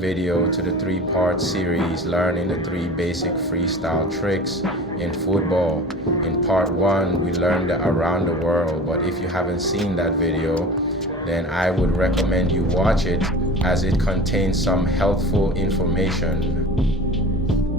video to the 3-part series learning the 3 basic freestyle tricks in football. In part 1, we learned the around the world, but if you haven't seen that video, then I would recommend you watch it as it contains some helpful information.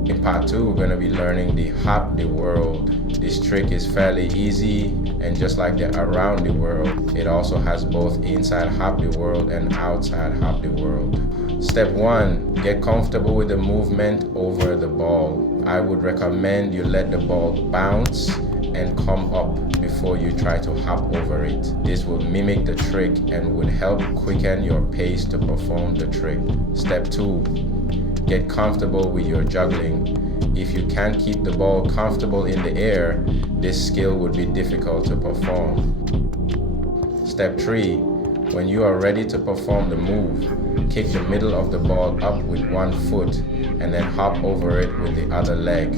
In part 2, we're going to be learning the hop the world. This trick is fairly easy, and just like the around the world, it also has both inside hop the world and outside hop the world. Step 1, get comfortable with the movement over the ball. I would recommend you let the ball bounce and come up before you try to hop over it. This will mimic the trick and would help quicken your pace to perform the trick. Step 2, get comfortable with your juggling. If you can't keep the ball comfortable in the air, this skill would be difficult to perform. Step 3, when you are ready to perform the move, kick the middle of the ball up with one foot and then hop over it with the other leg.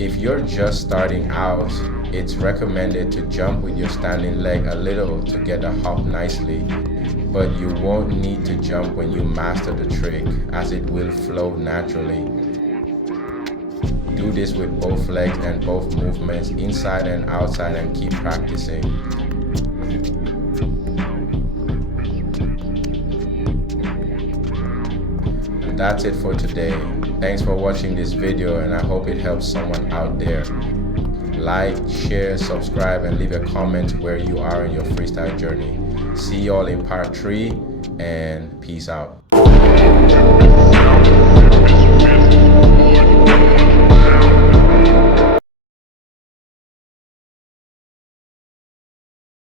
If you're just starting out, it's recommended to jump with your standing leg a little to get a hop nicely, but you won't need to jump when you master the trick, as it will flow naturally. Do this with both legs and both movements inside and outside, and keep practicing. And that's it for today. Thanks for watching this video, and I hope it helps someone out there. Like, share, subscribe, and leave a comment where you are in your freestyle journey. See y'all in part 3, and peace out.